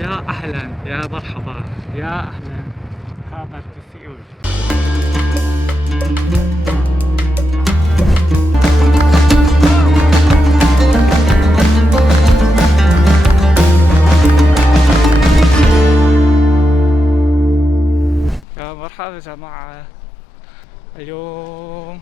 يا أهلا يا مرحبا يا أهلا غابة سيول. يا مرحبا يا جماعة. اليوم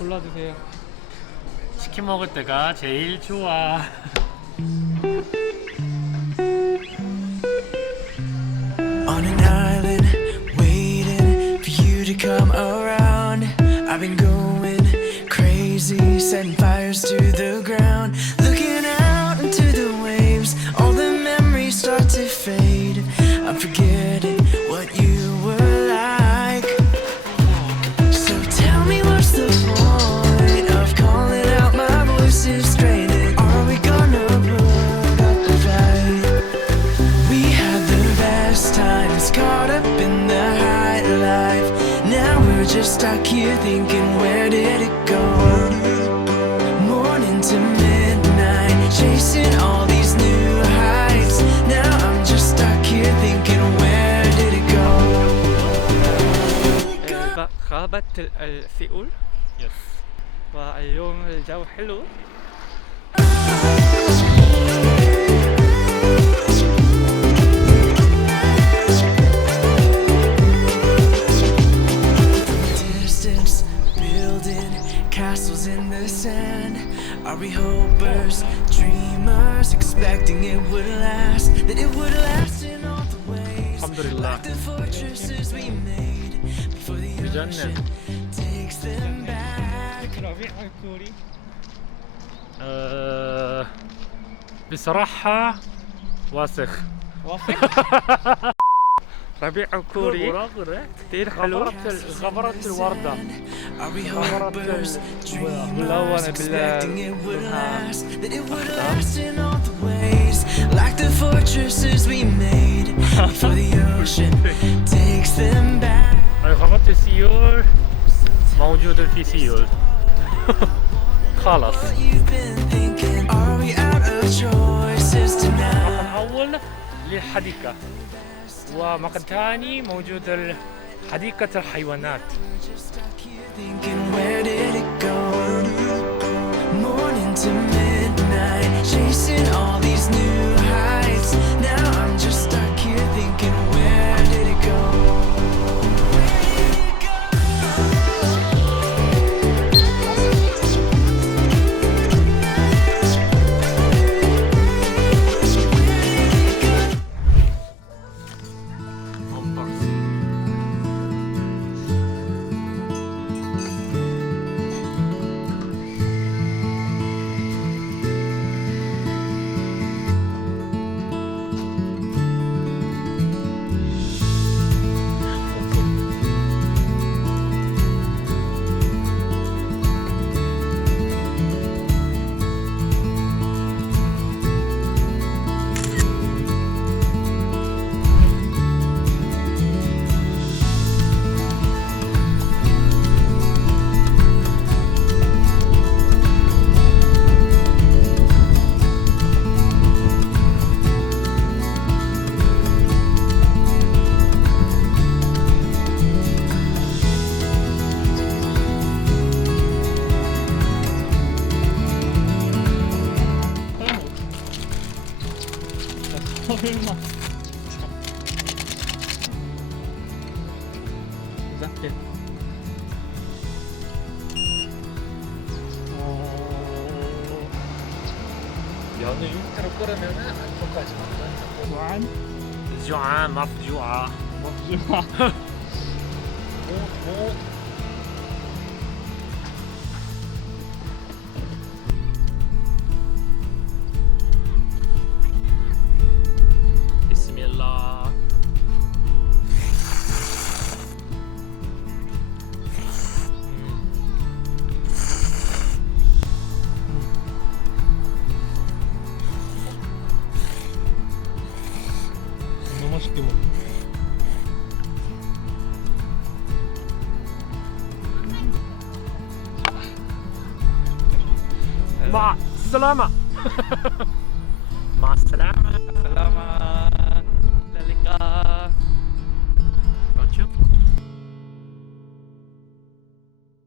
골라주세요. 치킨 먹을 때가 제일 좋아. On an island, waiting for you to come around. I've been going crazy, setting fires to the ground. Looking out into the waves, all the memories start to fade. I'm forgetting what you were like. So tell me what's the point of calling out my voice is straining? Are we gonna put up a fight? We had the best times, caught up in the high life. Now we're just stuck here thinking, where did it go? Morning to midnight, chasing all these new heights. Now I'm just stuck here thinking, where did it go? غابة سيول. Yes. واليوم الجو حلو. Distance, building castles in the sand. Are we hopers, dreamers, expecting it would last? That it would last in all the ways. Alhamdulillah. Like the fortresses we made before the ocean takes them back. ربيع الكوري. بصراحة واثق. ربيع الكوري كتير حلو. غبرة الوردة. Are we hopers, dreamers, expecting it would last? That it would last in all the ways. Like the fortresses we made before the ocean takes them back. غابة سيول موجود في سيول. خلاص. You've been thinking, are we out of choices tonight? أول للحديقة ومكان تاني موجود حديقة الحيوانات. Just stuck here thinking, where did it go? Morning to midnight, chasing all these new heights. Now I'm just stuck here thinking, where did it go? 설마. 작게. 면을 6kg 끓으면 안쪽까지 먹는 وعن جوعان مفجوعة. مفجوعة. موت. بسم الله. 맛있게 먹어. 마 살라마. 마 살라마.